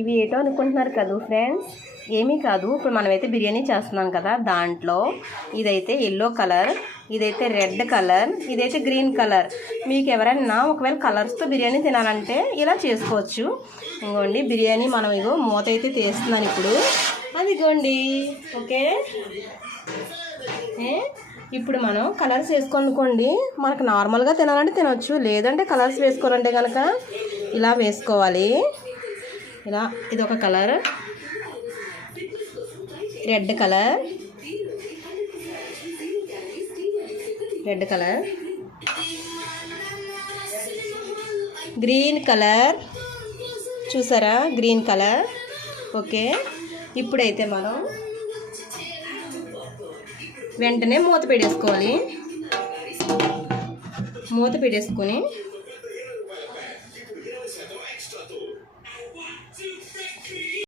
ఇవి ఏటో అనుకుంటున్నారు కదా ఫ్రెండ్స్, ఏమీ కాదు. ఇప్పుడు మనమైతే బిర్యానీ చేస్తున్నాం కదా, దాంట్లో ఇదైతే ఎల్లో కలర్, ఇదైతే రెడ్ కలర్, ఇదైతే గ్రీన్ కలర్. మీకు ఎవరైనా ఒకవేళ కలర్స్తో బిర్యానీ తినాలంటే ఇలా చేసుకోవచ్చు. ఇంకోండి బిర్యానీ మనం ఇగో మూత అయితే తీస్తున్నాను ఇప్పుడు. అదిగోండి. ఓకే, ఇప్పుడు మనం కలర్స్ వేసుకోనుకోండి, మనకు నార్మల్గా తినాలంటే తినవచ్చు, లేదంటే కలర్స్ వేసుకోవాలంటే కనుక ఇలా వేసుకోవాలి. ఇలా ఇదొక colour, red colour, red colour, green colour, చూసారా గ్రీన్ కలర్. ఓకే, ఇప్పుడైతే మనం వెంటనే మూత పెట్టేసుకోవాలి. మూత పెట్టేసుకొని